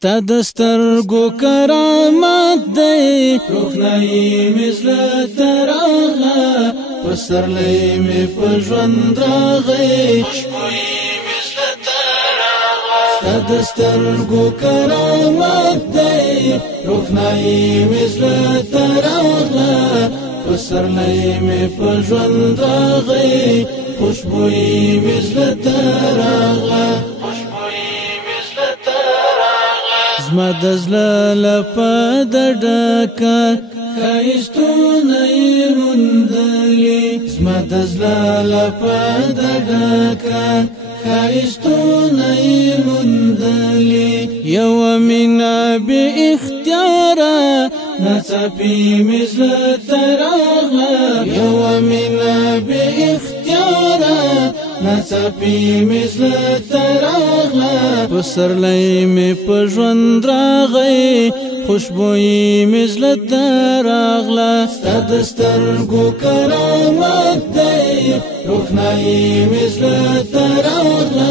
ستا د سترګو کرامت دی روښنایي مې زړه ته راغله پسرلی مې په ژوند راغی خوشبویي مې زړه ته راغله ستا د سترګو کرامت دی روښنایي مې زړه ته راغله پسرلی مې په ژوند راغی خوشبویي مې زړه ته راغله زما د زړه لپه د ډکه ښایستونه یې موندلي زما د زړه لپه د ډکه ښایستونه یې موندلي یوه مینه بې اختیاره ناڅاپي مې زړه ته راغله یوه مینه بې اختیاره ناڅاپي مې زړه ته راغله پسرلی مې په ژوند راغی خوشبویي مې زړه ته راغله ستا د سترګو کرامت دی روښنایي مې زړه ته راغله